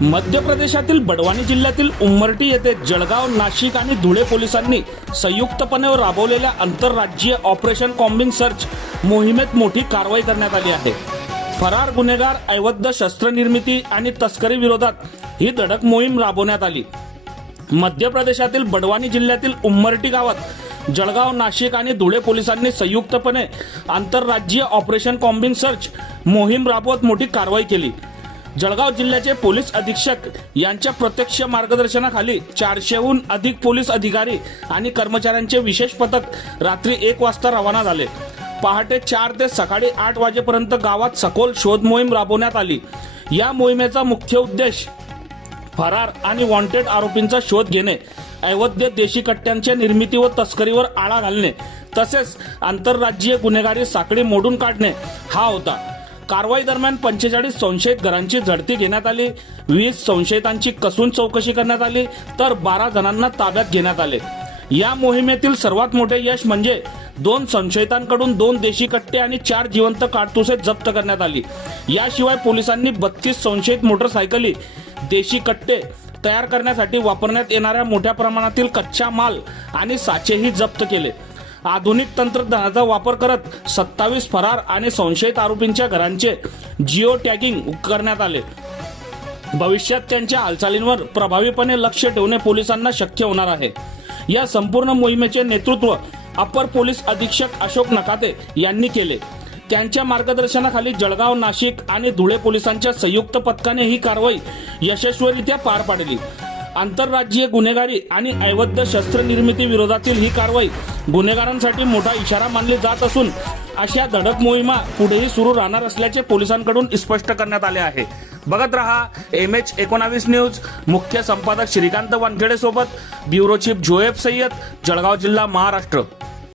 मध्य प्रदेशातील बडवानी जिल्ह्यातील उमरटी येथे जळगाव, नाशिक आणि धुळे पोलिसांनी संयुक्तपणे राबवलेल्या आंतरराज्यीय ऑपरेशन कॉम्बिंग सर्च मोहिमेत मोठी कारवाई करण्यात आली आहे. फरार गुन्हेगार, अवैध शस्त्रनिर्मिती आणि तस्करी विरोधात ही धडक मोहीम राबवण्यात आली. मध्य प्रदेशातील बडवानी जिल्ह्यातील उमरटी गावात जळगाव, नाशिक आणि धुळे पोलिसांनी संयुक्तपणे आंतरराज्यीय ऑपरेशन कॉम्बिंग सर्च मोहीम राबवत मोठी कारवाई केली. जळगाव जिल्ह्याचे पोलीस अधीक्षक यांच्या प्रत्यक्ष मार्गदर्शनाखाली 400हून अधिक पोलीस अधिकारी आणि कर्मचाऱ्यांचे विशेष पथक रात्री 1 वाजता रवाना झाले. पहाटे 4 ते सकाळी 8 वाजेपर्यंत गावात सखोल शोध मोहीम राबवण्यात आली. या मोहिमेचा मुख्य उद्देश फरार आणि वॉन्टेड आरोपींचा शोध घेणे, अवैध देशी कट्ट्यांच्या निर्मिती व तस्करीवर आळा घालणे तसेच आंतरराज्यीय गुन्हेगारी साखळी मोडून काढणे हा होता. कारवाई दरम्यान 45 संशयित घरांची झडती घेण्यात आली. 20 संशयितांची कसून चौकशी करण्यात आली तर 12 जणांना ताब्यात घेण्यात आले. या मोहिमेतील सर्वात मोठे यश म्हणजे 2 संशयितांकडून 2 देशी कट्टे आणि 4 जिवंत काडतुसे जप्त करण्यात आली. याशिवाय पोलिसांनी 32 संशयित मोटरसायकली, देशी कट्टे तयार करण्यासाठी वापरण्यात येणाऱ्या मोठ्या प्रमाणातील कच्चा माल आणि साचेही जप्त केले. आधुनिक तंत्रज्ञानाचा वापर करत 27 फरार आणि संशयित आरोपींच्या घरांचे जिओ टॅगिंग करण्यात आले. भविष्यात त्यांच्या हालचालींवर प्रभावीपणे लक्ष ठेवणे पोलिसांना शक्य होणार आहे. या संपूर्ण मोहिमेचे नेतृत्व अपर पोलीस अधीक्षक अशोक नकाते यांनी केले. त्यांच्या मार्गदर्शनाखाली जळगाव, नाशिक आणि धुळे पोलिसांच्या संयुक्त पथकाने ही कारवाई यशस्वीरित्या पार पाडली. आंतरराज्यीय गुन्हेगारी आणि अवैध शस्त्रनिर्मिती विरोधातील ही कारवाई गुन्हेगारांसाठी मोठा इशारा मानली जात असून अशा धडक मोहिमा पुढेही सुरू राहणार असल्याचे पोलिसांकडून स्पष्ट करण्यात आले आहे. बघत रहा MH19 न्यूज. मुख्य संपादक श्रीकांत वानखेडे सोबत ब्युरो चीफ जोएब सय्यद, जळगाव जिल्हा, महाराष्ट्र.